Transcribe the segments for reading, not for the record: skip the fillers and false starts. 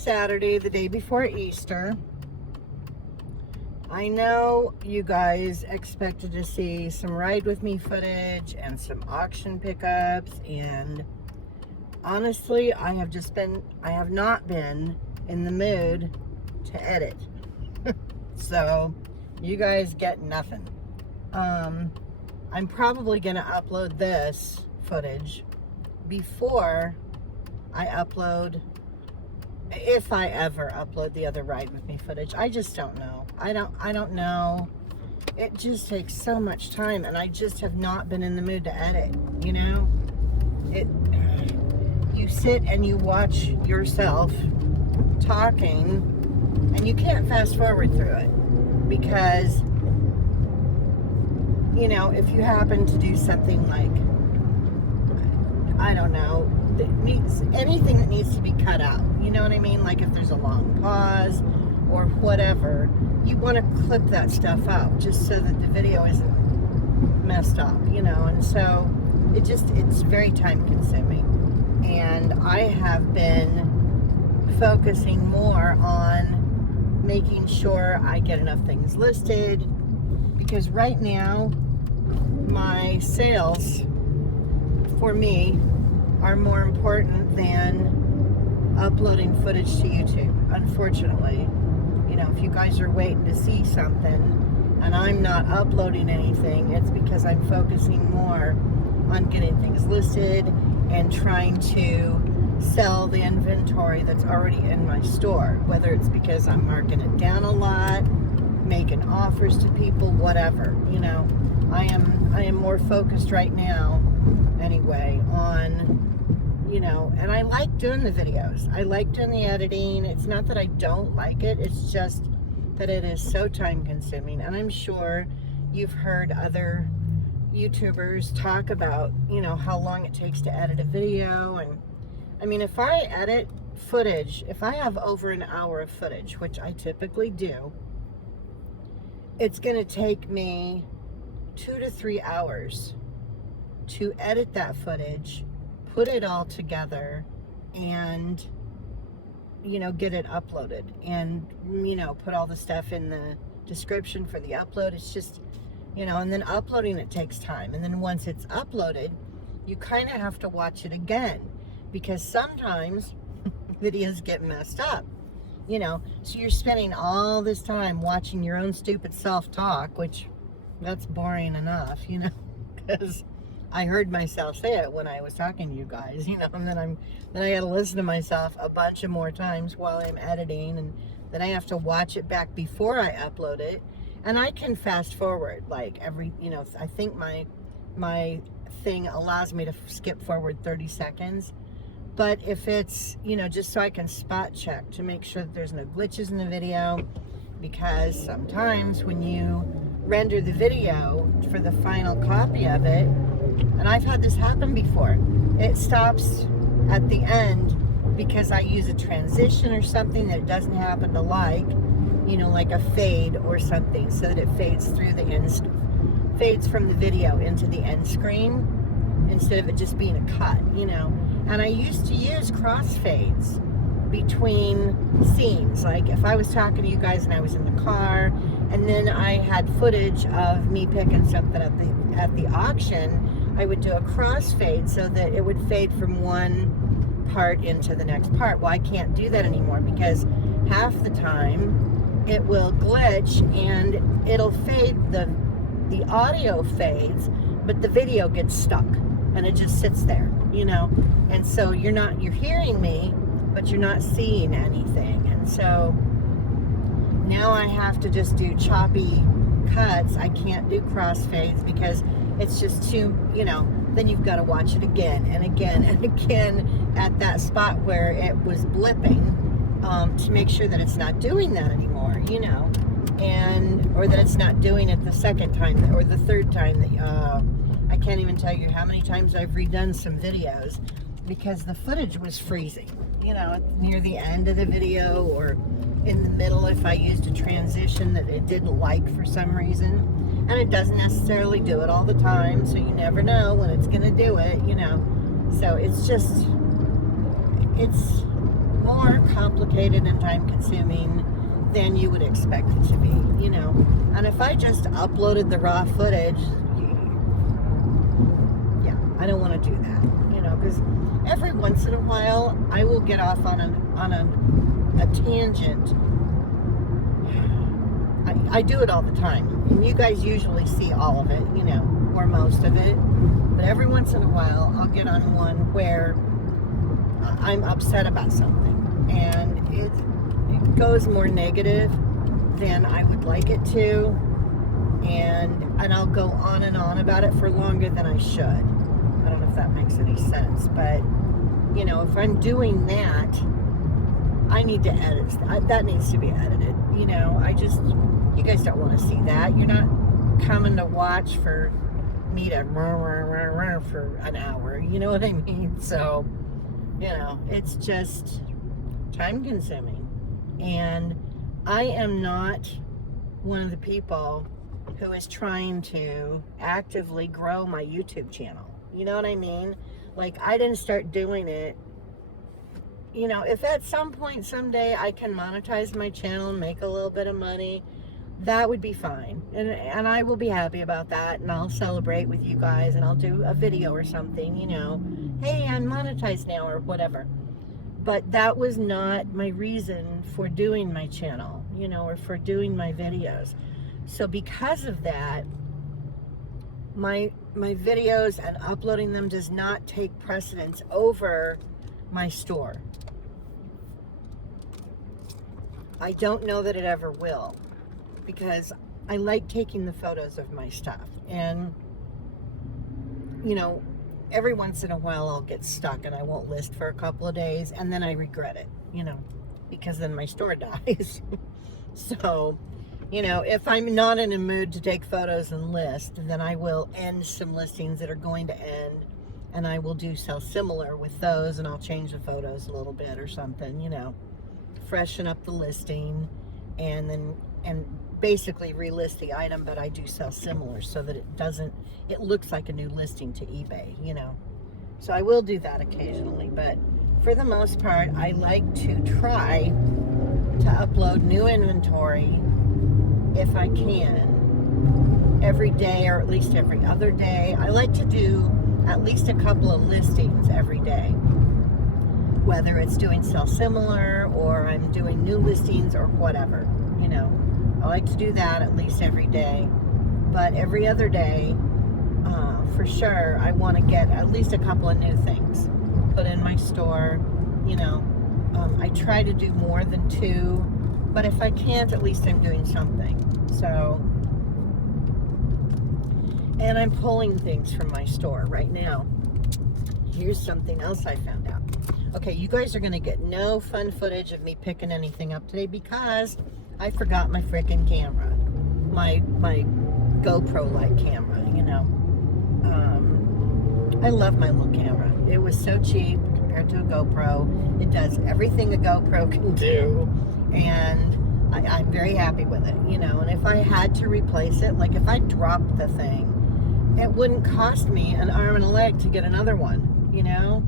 Saturday, the day before Easter. I know you guys expected to see some ride with me footage and some auction pickups, and honestly, I have not been in the mood to edit. So you guys get nothing. I'm probably gonna upload this footage before I upload, if I ever upload the other ride with me footage. I just don't know. I don't know. It just takes so much time, and I just have not been in the mood to edit, you know? You sit and you watch yourself talking, and you can't fast forward through it, because, you know, if you happen to do something like, I don't know, anything that needs to be cut out, you know what I mean? Like if there's a long pause or whatever, you want to clip that stuff out just so that the video isn't messed up, you know? And so it's very time consuming, and I have been focusing more on making sure I get enough things listed, because right now my sales for me are more important than uploading footage to YouTube, unfortunately. You know, if you guys are waiting to see something and I'm not uploading anything, it's because I'm focusing more on getting things listed and trying to sell the inventory that's already in my store, whether it's because I'm marking it down a lot, making offers to people, whatever. You know, I am more focused right now anyway on, you know, and I like doing the videos. I like doing the editing. It's not that I don't like it. It's just that it is so time consuming. And I'm sure you've heard other YouTubers talk about, you know, how long it takes to edit a video. And I mean, if I edit footage, if I have over an hour of footage, which I typically do, it's going to take me 2 to 3 hours to edit that footage, put it all together, and, you know, get it uploaded, and, you know, put all the stuff in the description for the upload. It's just, you know, and then uploading it takes time. And then once it's uploaded, you kind of have to watch it again, because sometimes videos get messed up, you know, so you're spending all this time watching your own stupid self-talk, which that's boring enough, you know, because I heard myself say it when I was talking to you guys, you know, and then I got to listen to myself a bunch of more times while I'm editing, and then I have to watch it back before I upload it. And I can fast forward, like every, you know, I think my thing allows me to skip forward 30 seconds. But if it's, you know, just so I can spot check to make sure that there's no glitches in the video, because sometimes when you render the video for the final copy of it, and I've had this happen before, it stops at the end because I use a transition or something that it doesn't happen to like, you know, like a fade or something, so that it fades through the end, fades from the video into the end screen instead of it just being a cut, you know. And I used to use crossfades between scenes, like if I was talking to you guys and I was in the car, and then I had footage of me picking something at the auction, I would do a crossfade so that it would fade from one part into the next part. Well, I can't do that anymore, because half the time it will glitch and it'll fade, the audio fades, but the video gets stuck and it just sits there, you know. And so you're hearing me, but you're not seeing anything. And so now I have to just do choppy cuts. I can't do crossfades because it's just too, you know, then you've got to watch it again and again and again at that spot where it was blipping, to make sure that it's not doing that anymore, you know, and, or that it's not doing it the second time or the third time that, I can't even tell you how many times I've redone some videos because the footage was freezing, you know, near the end of the video or in the middle if I used a transition that it didn't like for some reason. And it doesn't necessarily do it all the time, so you never know when it's going to do it, you know. So it's just, more complicated and time consuming than you would expect it to be, you know. And if I just uploaded the raw footage, yeah, I don't want to do that, you know, because every once in a while I will get off on a tangent. I do it all the time, and you guys usually see all of it, you know, or most of it. But every once in a while, I'll get on one where I'm upset about something, and it goes more negative than I would like it to, and I'll go on and on about it for longer than I should. I don't know if that makes any sense, but you know, if I'm doing that, I need to edit. That needs to be edited. You know, you guys don't want to see that. You're not coming to watch for me to for an hour. You know what I mean? So, you know, it's just time consuming. And I am not one of the people who is trying to actively grow my YouTube channel. You know what I mean? Like, I didn't start doing it. You know, if at some point someday I can monetize my channel and make a little bit of money, that would be fine. And I will be happy about that, and I'll celebrate with you guys, and I'll do a video or something, you know. Hey, I'm monetized now, or whatever. But that was not my reason for doing my channel, you know, or for doing my videos. So because of that, my videos and uploading them does not take precedence over my store. I don't know that it ever will, because I like taking the photos of my stuff, and you know, every once in a while I'll get stuck and I won't list for a couple of days, and then I regret it, you know, because then my store dies. So, you know, if I'm not in a mood to take photos and list, then I will end some listings that are going to end, and I will do sell similar with those, and I'll change the photos a little bit or something, you know, freshen up the listing, and basically relist the item, but I do sell similar so that it looks like a new listing to eBay, you know. So I will do that occasionally, but for the most part, I like to try to upload new inventory if I can every day, or at least every other day. I like to do at least a couple of listings every day, whether it's doing sell similar or I'm doing new listings or whatever, you know. I like to do that at least every day, but every other day, for sure, I want to get at least a couple of new things put in my store, you know. I try to do more than 2, but if I can't, at least I'm doing something. So, and I'm pulling things from my store right now. Here's something else I found out. Okay, you guys are going to get no fun footage of me picking anything up today because I forgot my freaking camera. My GoPro-like camera, you know. I love my little camera. It was so cheap compared to a GoPro. It does everything a GoPro can do, and I'm very happy with it, you know. And if I had to replace it, like if I dropped the thing, it wouldn't cost me an arm and a leg to get another one, you know.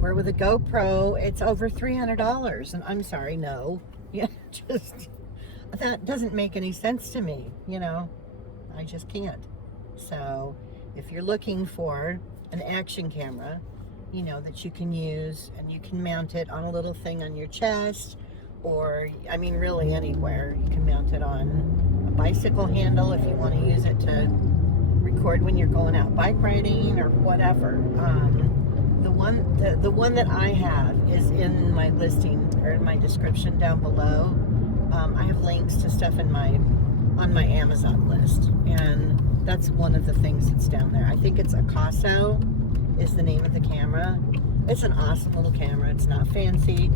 Where with a GoPro, it's over $300, and I'm sorry, no. Yeah, just, that doesn't make any sense to me, you know. I just can't. So if you're looking for an action camera, you know, that you can use, and you can mount it on a little thing on your chest, or, I mean, really anywhere. You can mount it on a bicycle handle if you want to use it to record when you're going out bike riding or whatever. The one that I have is in my listing, or in my description down below. I have links to stuff on my Amazon list, and that's one of the things that's down there. I think it's Akaso is the name of the camera. It's an awesome little camera. It's not fancy.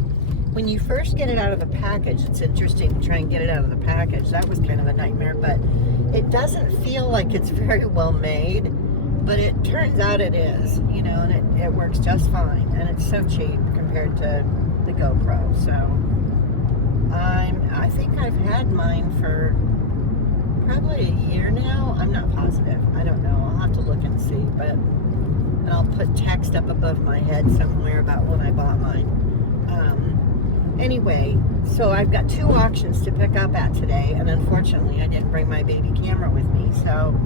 When you first get it out of the package, it's interesting to try and get it out of the package. That was kind of a nightmare, but it doesn't feel like it's very well made. But it turns out it is, you know, and it works just fine, and it's so cheap compared to the GoPro. So I think I've had mine for probably a year now. I'm not positive. I don't know. I'll have to look and see, but, and I'll put text up above my head somewhere about when I bought mine. Anyway, so I've got 2 auctions to pick up at today, and unfortunately I didn't bring my baby camera with me, so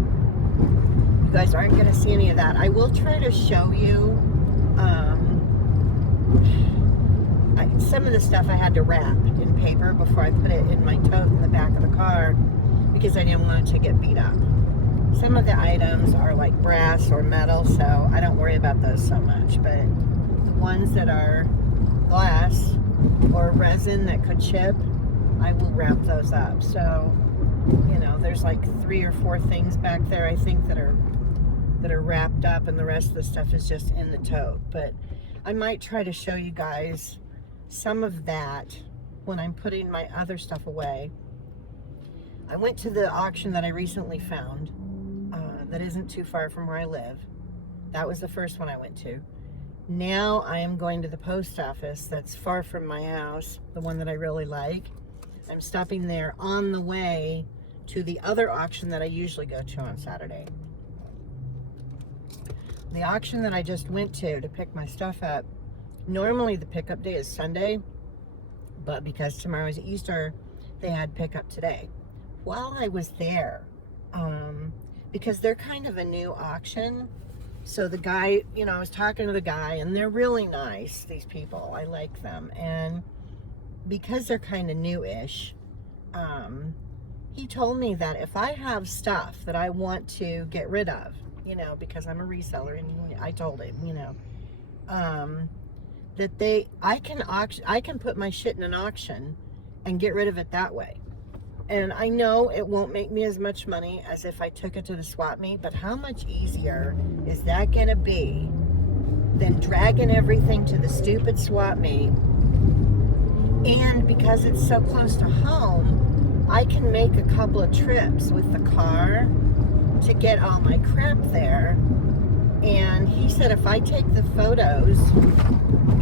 you guys aren't going to see any of that. I will try to show you some of the stuff I had to wrap in paper before I put it in my tote in the back of the car because I didn't want it to get beat up. Some of the items are like brass or metal, so I don't worry about those so much, but the ones that are glass or resin that could chip, I will wrap those up. So, you know, there's like 3 or 4 things back there I think that are wrapped up, and the rest of the stuff is just in the tote. But I might try to show you guys some of that when I'm putting my other stuff away. I went to the auction that I recently found that isn't too far from where I live. That was the first one I went to. Now I am going to the post office that's far from my house, the one that I really like. I'm stopping there on the way to the other auction that I usually go to on Saturday. The auction that I just went to pick my stuff up, normally the pickup day is Sunday, but because tomorrow is Easter, they had pickup today. While I was there, because they're kind of a new auction, so the guy, you know, I was talking to the guy, and they're really nice, these people. I like them. And because they're kind of new-ish, he told me that if I have stuff that I want to get rid of, you know, because I'm a reseller, and I told him, you know, that I can put my shit in an auction and get rid of it that way. And I know it won't make me as much money as if I took it to the swap meet, but how much easier is that going to be than dragging everything to the stupid swap meet? And because it's so close to home, I can make a couple of trips with the car to get all my crap there. And he said if I take the photos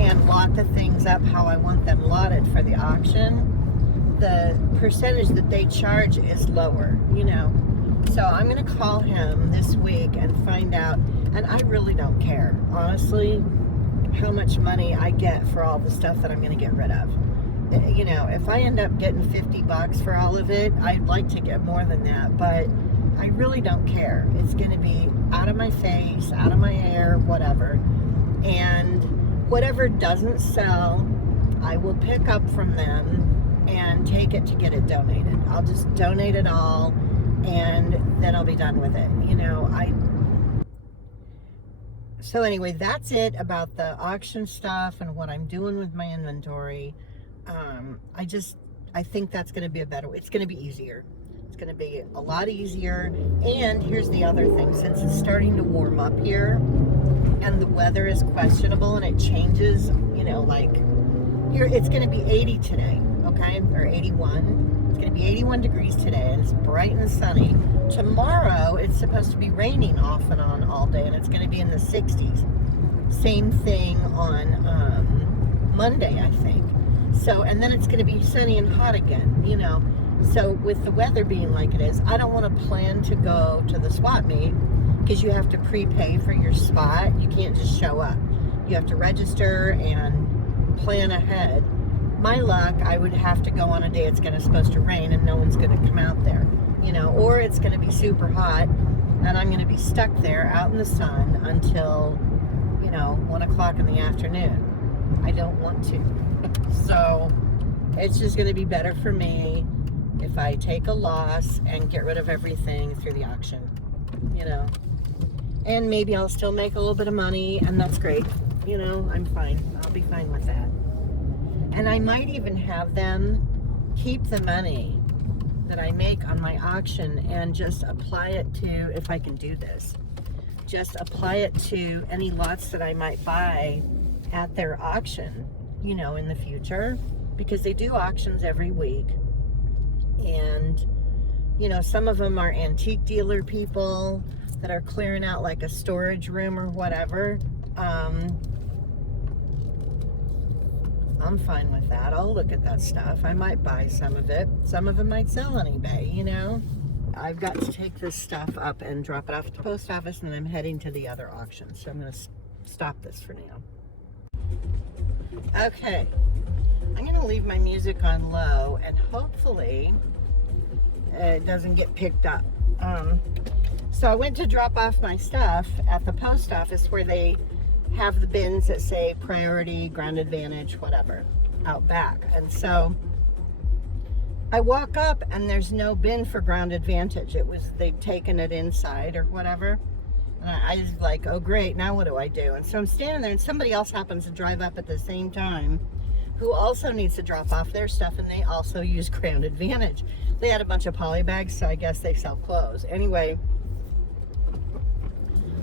and lot the things up how I want them lotted for the auction, the percentage that they charge is lower, you know. So I'm going to call him this week and find out, and I really don't care, honestly, how much money I get for all the stuff that I'm going to get rid of. You know, if I end up getting $50 for all of it, I'd like to get more than that, but I really don't care. It's going to be out of my face, out of my hair, whatever. And whatever doesn't sell, I will pick up from them and take it to get it donated. I'll just donate it all, and then I'll be done with it. You know, so anyway, that's it about the auction stuff and what I'm doing with my inventory. I think that's going to be a better way. It's going to be easier. It's going to be a lot easier. And here's the other thing, since it's starting to warm up here and the weather is questionable and it changes, you know, like here it's going to be 80 today, okay, or 81. It's going to be 81 degrees today, and it's bright and sunny. Tomorrow it's supposed to be raining off and on all day, and it's going to be in the 60s. Same thing on Monday, I think. So, and then it's going to be sunny and hot again, you know. So with the weather being like it is, I don't want to plan to go to the swap meet because you have to prepay for your spot. You can't just show up. You have to register and plan ahead. My luck, I would have to go on a day it's supposed to rain and no one's going to come out there, you know, or it's going to be super hot and I'm going to be stuck there out in the sun until, you know, 1 o'clock in the afternoon. I don't want to. So it's just going to be better for me if I take a loss and get rid of everything through the auction, you know. And maybe I'll still make a little bit of money, and that's great. You know, I'm fine. I'll be fine with that. And I might even have them keep the money that I make on my auction and just apply it to, if I can do this, just apply it to any lots that I might buy at their auction, you know, in the future, because they do auctions every week. And, you know, some of them are antique dealer people that are clearing out like a storage room or whatever. I'm fine with that. I'll look at that stuff. I might buy some of it. Some of it might sell on eBay, you know. I've got to take this stuff up and drop it off at the post office, and then I'm heading to the other auction. So I'm going to stop this for now. Okay, I'm going to leave my music on low, and hopefully it doesn't get picked up. So I went to drop off my stuff at the post office where they have the bins that say priority, ground advantage, whatever, out back. And so I walk up and there's no bin for ground advantage. They'd taken it inside or whatever. And I was like, oh great, now what do I do? And so I'm standing there and somebody else happens to drive up at the same time who also needs to drop off their stuff, and they also use ground advantage. They had a bunch of poly bags, so I guess they sell clothes. Anyway,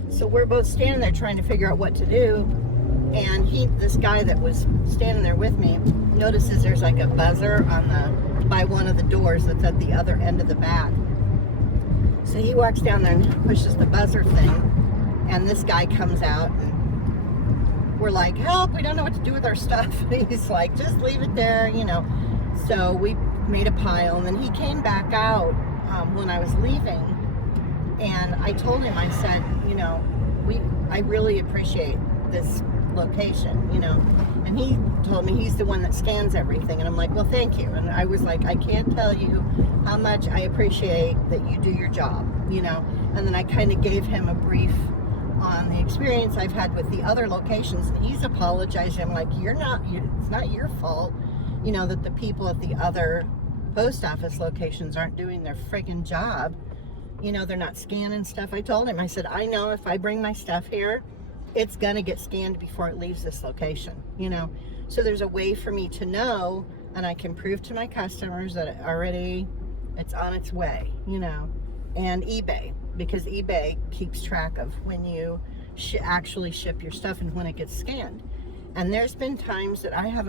so we're both standing there trying to figure out what to do, and this guy that was standing there with me notices there's like a buzzer by one of the doors that's at the other end of the back. So he walks down there and pushes the buzzer thing, and this guy comes out, and we're like, help, we don't know what to do with our stuff. And he's like, just leave it there, you know. So we made a pile, and then he came back out when I was leaving, and I told him, I said, you know, I really appreciate this location, you know. And he told me he's the one that scans everything, and I'm like, well, thank you. And I was like, I can't tell you how much I appreciate that you do your job, you know. And then I kind of gave him a brief on the experience I've had with the other locations, and he's apologizing. I'm like, it's not your fault, you know, that the people at the other post office locations aren't doing their friggin' job. You know, they're not scanning stuff. I told him, I said, I know if I bring my stuff here, it's gonna get scanned before it leaves this location, you know. So there's a way for me to know, and I can prove to my customers that it's on its way, you know. And eBay, because eBay keeps track of when you actually ship your stuff and when it gets scanned. And there's been times that I've had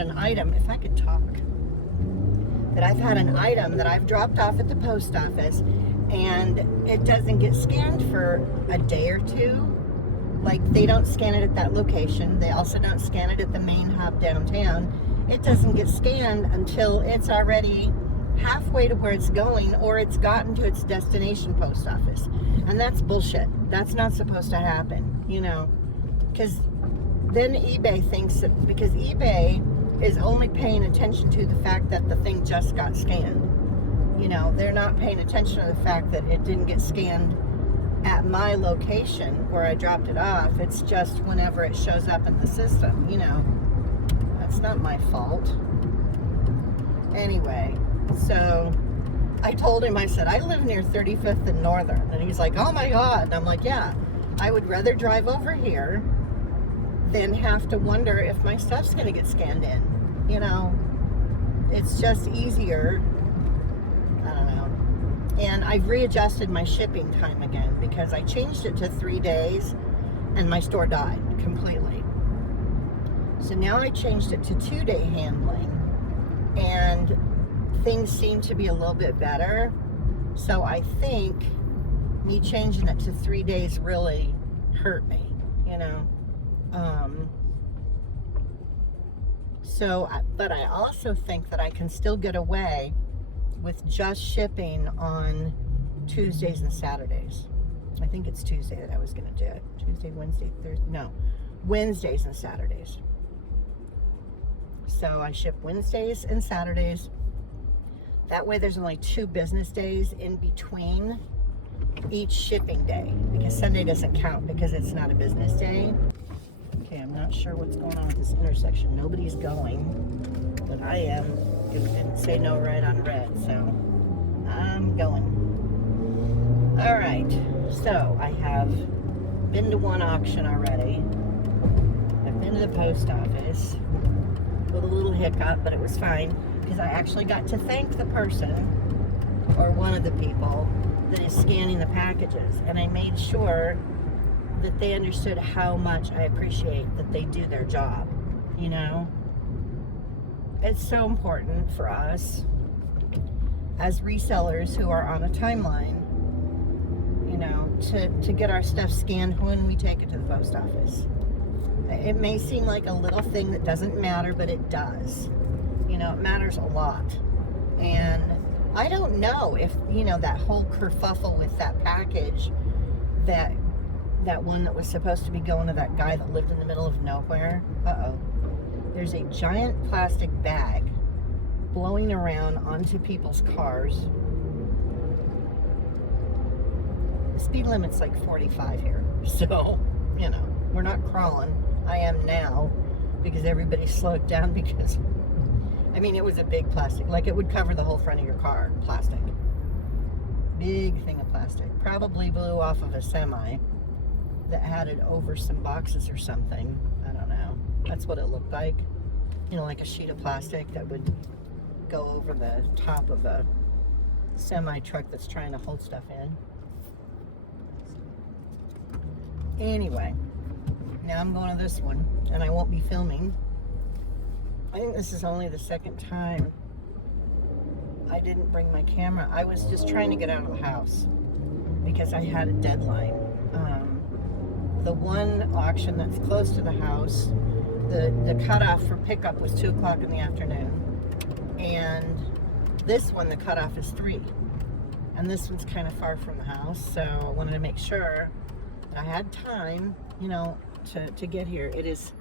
an item, if I could talk, that I've had an item that I've dropped off at the post office, and it doesn't get scanned for a day or two. Like, they don't scan it at that location. They also don't scan it at the main hub downtown. It doesn't get scanned until it's already halfway to where it's going, or it's gotten to its destination post office. And that's bullshit. That's not supposed to happen, you know, because then eBay thinks that, because eBay is only paying attention to the fact that the thing just got scanned. You know, they're not paying attention to the fact that it didn't get scanned at my location where I dropped it off. It's just whenever it shows up in the system, you know. That's not my fault. Anyway, so I told him, I said, I live near 35th and Northern. And he's like, oh my God. And I'm like, yeah, I would rather drive over here than have to wonder if my stuff's going to get scanned in. You know, it's just easier. I don't know. And I've readjusted my shipping time again because I changed it to 3 days and my store died completely. So now I changed it to 2-day handling, and things seem to be a little bit better. So I think me changing it to 3 days really hurt me, you know. But I also think that I can still get away with just shipping on Tuesdays and Saturdays. I think it's Tuesday that I was going to do it. Tuesday, Wednesday, Thursday, no, Wednesdays and Saturdays. So I ship Wednesdays and Saturdays. That way there's only 2 business days in between each shipping day, because Sunday doesn't count because it's not a business day. Okay, I'm not sure what's going on with this intersection. Nobody's going, but I am. It didn't say no right on red, so I'm going. All right, so I have been to one auction already. I've been to the post office with a little hiccup, but it was fine because I actually got to thank the person, or one of the people, that is scanning the packages, and I made sure that they understood how much I appreciate that they do their job, you know. It's so important for us as resellers who are on a timeline, you know, to get our stuff scanned when we take it to the post office. It may seem like a little thing that doesn't matter, but it does. You know, it matters a lot. And I don't know if, you know, that whole kerfuffle with that package, that one that was supposed to be going to that guy that lived in the middle of nowhere. there's a giant plastic bag blowing around onto people's cars. The speed limit's like 45 here, so, you know, we're not crawling. I am now, because everybody slowed down because, I mean, it was a big plastic. Like, it would cover the whole front of your car, plastic. Big thing of plastic. Probably blew off of a semi that had it over some boxes or something. I don't know. That's what it looked like. You know, like a sheet of plastic that would go over the top of a semi truck that's trying to hold stuff in. Anyway, now I'm going to this one, and I won't be filming. I think this is only the second time I didn't bring my camera. I was just trying to get out of the house because I had a deadline. The one auction that's close to the house, the cutoff for pickup was 2 o'clock in the afternoon. And this one, the cutoff is 3. And this one's kind of far from the house, so I wanted to make sure that I had time, you know, to get here. It is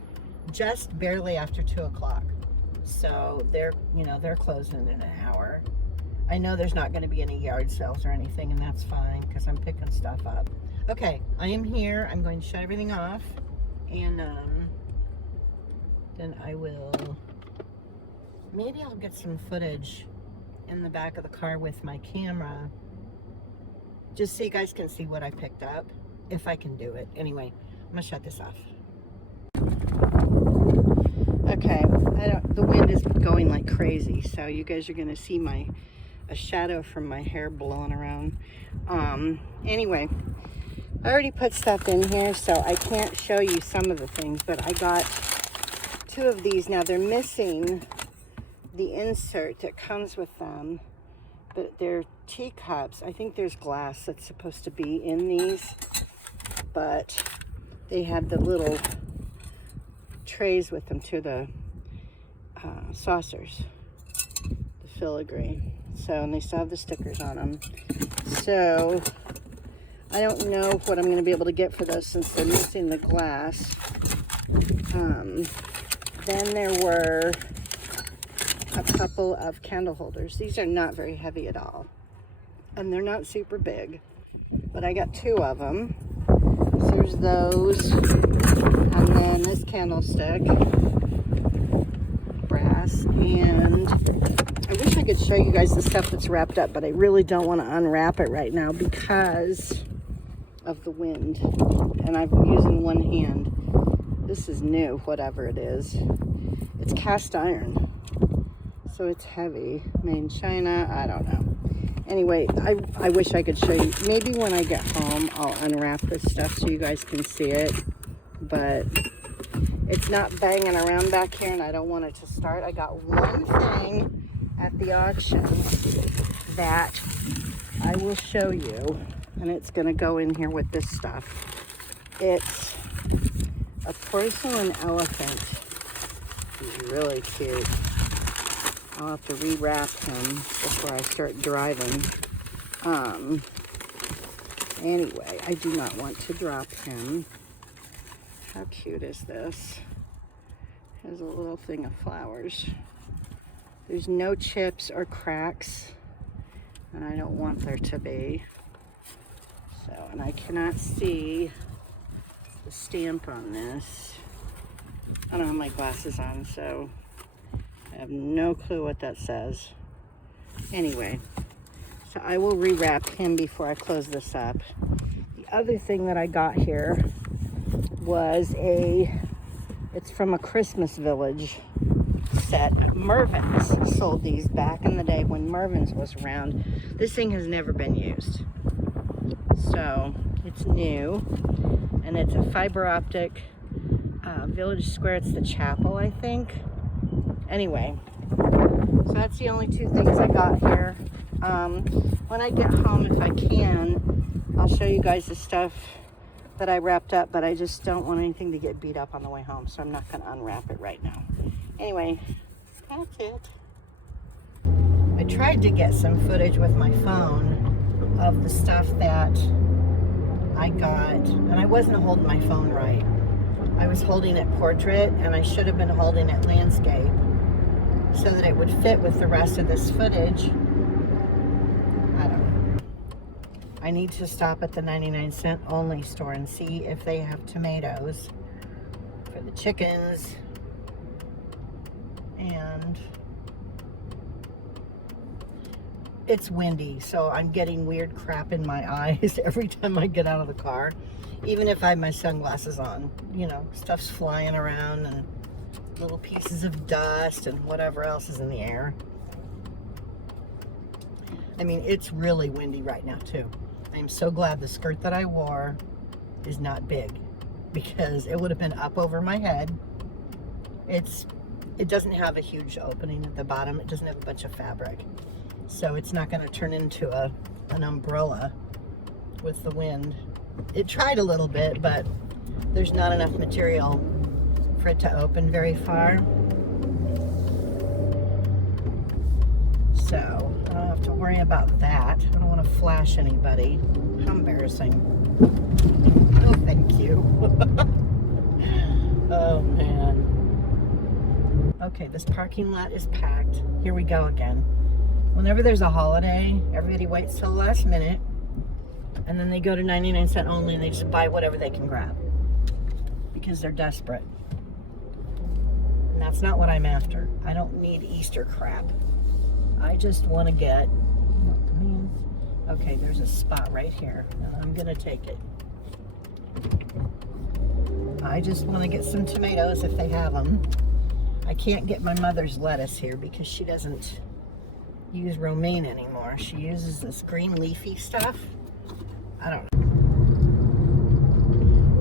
just barely after 2 o'clock. So they're closing in an hour. I know there's not going to be any yard sales or anything, and that's fine because I'm picking stuff up. Okay, I am here. I'm going to shut everything off, and then I will, maybe I'll get some footage in the back of the car with my camera, just so you guys can see what I picked up, if I can do it. Anyway, I'm gonna shut this off. Okay, the wind is going like crazy, so you guys are gonna see a shadow from my hair blowing around. Anyway, I already put stuff in here, so I can't show you some of the things, but I got 2 of these. Now they're missing the insert that comes with them, but they're teacups. I think there's glass that's supposed to be in these, but they have the little trays with them to the saucers, the filigree. So, and they still have the stickers on them. So I don't know what I'm going to be able to get for those since they're missing the glass. Then there were a couple of candle holders. These are not very heavy at all, and they're not super big, but I got 2 of them. So there's those, and then this candlestick, brass, and I wish I could show you guys the stuff that's wrapped up, but I really don't want to unwrap it right now because of the wind, and I'm using one hand. This is new, whatever it is. It's cast iron, so it's heavy. Made in China, I don't know. Anyway, I wish I could show you. Maybe when I get home, I'll unwrap this stuff so you guys can see it, but it's not banging around back here, and I don't want it to start. I got one thing at the auction that I will show you, and it's going to go in here with this stuff. It's a porcelain elephant. He's really cute. I'll have to rewrap him before I start driving. Anyway, I do not want to drop him. How cute is this? Has a little thing of flowers. There's no chips or cracks, and I don't want there to be. So, and I cannot see the stamp on this. I don't have my glasses on, so I have no clue what that says. Anyway, so I will rewrap him before I close this up. The other thing that I got here was it's from a Christmas Village set. Mervyn's sold these back in the day when Mervyn's was around. This thing has never been used. So it's new, and it's a fiber optic Village Square. It's the chapel, I think. Anyway, so that's the only 2 things I got here. When I get home, if I can, I'll show you guys the stuff that I wrapped up, but I just don't want anything to get beat up on the way home, so I'm not going to unwrap it right now. Anyway, that's it. I tried to get some footage with my phone of the stuff that I got, and I wasn't holding my phone right. I was holding it portrait, and I should have been holding it landscape so that it would fit with the rest of this footage. I don't know. I need to stop at the 99-cent only store and see if they have tomatoes for the chickens. And it's windy, so I'm getting weird crap in my eyes every time I get out of the car. Even if I have my sunglasses on, you know, stuff's flying around and little pieces of dust and whatever else is in the air. I mean, it's really windy right now too. I'm so glad the skirt that I wore is not big, because it would have been up over my head. It doesn't have a huge opening at the bottom. It doesn't have a bunch of fabric, so it's not going to turn into an umbrella with the wind. It tried a little bit, but there's not enough material for it to open very far. So I don't have to worry about that. I don't want to flash anybody. How embarrassing. Oh, thank you. Oh, man. Okay, this parking lot is packed. Here we go again. Whenever there's a holiday, everybody waits till the last minute, and then they go to 99-cent only and they just buy whatever they can grab because they're desperate. And that's not what I'm after. I don't need Easter crap. I just want to get, okay, there's a spot right here, and I'm going to take it. I just want to get some tomatoes if they have them. I can't get my mother's lettuce here because she doesn't use romaine anymore. She uses this green leafy stuff. I don't know.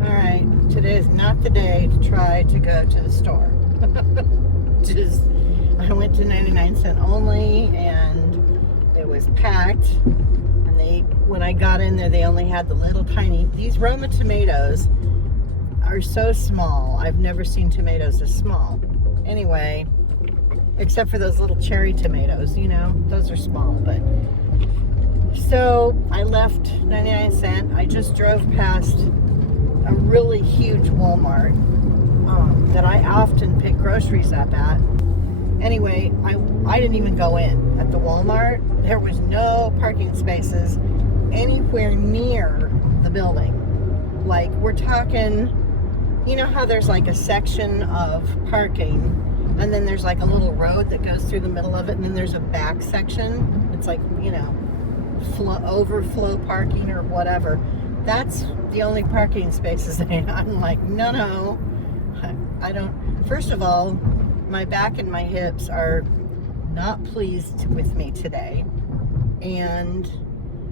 Alright, today is not the day to try to go to the store. I went to 99-cent only, and it was packed. And when I got in there, they only had the little tiny, these Roma tomatoes are so small. I've never seen tomatoes this small. Anyway, except for those little cherry tomatoes, you know, those are small, but so I left 99-cent. I just drove past a really huge Walmart that I often pick groceries up at. Anyway, I didn't even go in at the Walmart. There was no parking spaces anywhere near the building. Like, we're talking, you know how there's like a section of parking, and then there's like a little road that goes through the middle of it, and then there's a back section. It's like, you know, overflow parking or whatever. That's the only parking spaces they have. I'm like, no, I don't. First of all, my back and my hips are not pleased with me today, and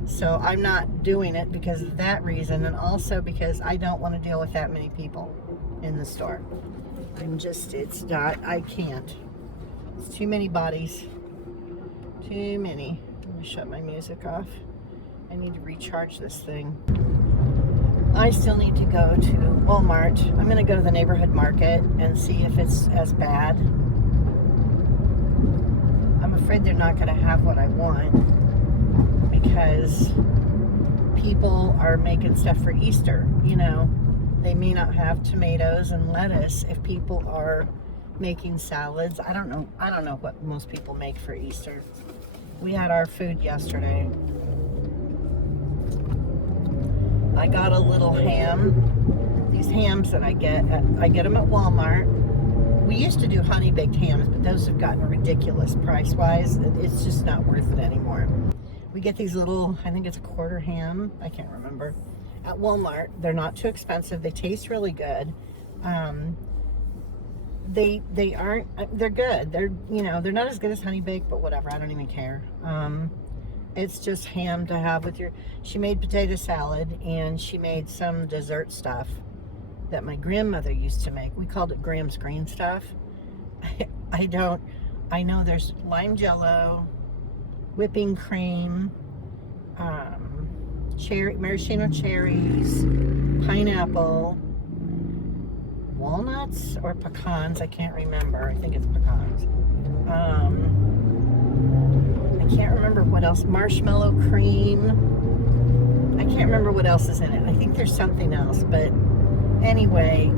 so I'm not doing it because of that reason, and also because I don't want to deal with that many people in the store. It's not, I can't. It's too many bodies. Too many. Let me shut my music off. I need to recharge this thing. I still need to go to Walmart. I'm going to go to the neighborhood market and see if it's as bad. I'm afraid they're not going to have what I want because people are making stuff for Easter, you know. They may not have tomatoes and lettuce if people are making salads. I don't know what most people make for Easter. We had our food yesterday. I got a little ham. These hams that I get them at Walmart. We used to do honey baked hams, but those have gotten ridiculous price-wise. It's just not worth it anymore. We get these little, I think it's a quarter ham, I can't remember, at Walmart. They're not too expensive. They taste really good. They're good. They're not as good as honey baked, but whatever. I don't even care. It's just ham to have with she made potato salad, and she made some dessert stuff that my grandmother used to make. We called it Graham's green stuff. I know there's lime jello, whipping cream, maraschino cherries, pineapple, walnuts or pecans. I can't remember. I think it's pecans. I can't remember what else. Marshmallow cream. I can't remember what else is in it. I think there's something else, but Anyway,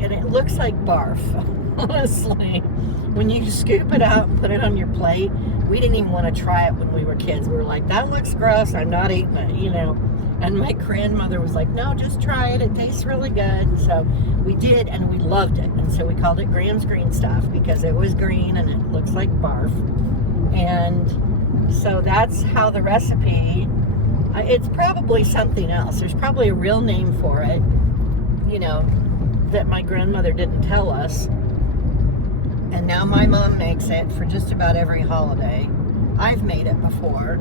and it looks like barf, honestly. When you scoop it out and put it on your plate, we didn't even want to try it when we were kids. We were like, that looks gross, I'm not eating it, you know. And my grandmother was like, no, just try it, it tastes really good. So we did, and we loved it. And so we called it Graham's Green Stuff because it was green and it looks like barf. And so that's how the recipe, it's probably something else. There's probably a real name for it, you know, that my grandmother didn't tell us. And now my mom makes it for just about every holiday. I've made it before.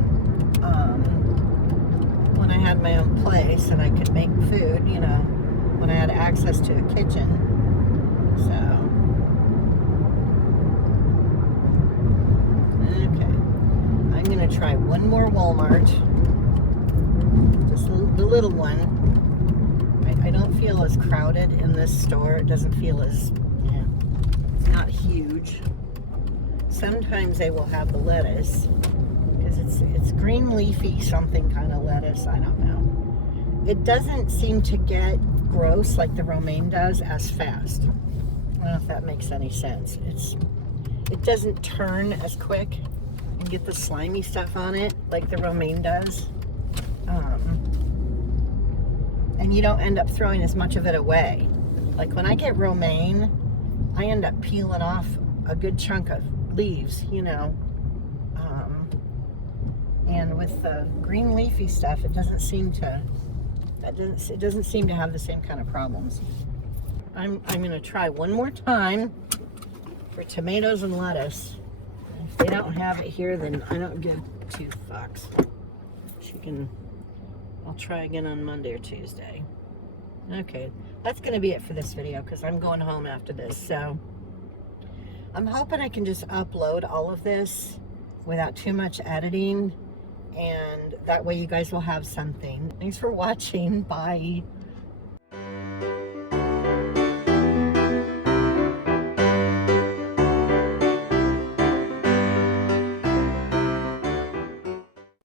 When I had my own place and I could make food, you know, when I had access to a kitchen. So, okay. I'm going to try one more Walmart. Just the little one. I don't feel as crowded in this store. It doesn't feel as, yeah, it's not huge. Sometimes they will have the lettuce. It's green leafy something kind of lettuce, I don't know. It doesn't seem to get gross like the romaine does as fast. I don't know if that makes any sense. It doesn't turn as quick and get the slimy stuff on it like the romaine does. And you don't end up throwing as much of it away. Like when I get romaine, I end up peeling off a good chunk of leaves, you know. And with the green leafy stuff, it doesn't seem to have the same kind of problems. I'm going to try one more time for tomatoes and lettuce. If they don't have it here, then I don't give two fucks. I'll try again on Monday or Tuesday. Okay, that's going to be it for this video because I'm going home after this. So I'm hoping I can just upload all of this without too much editing. And that way you guys will have something. Thanks for watching. Bye.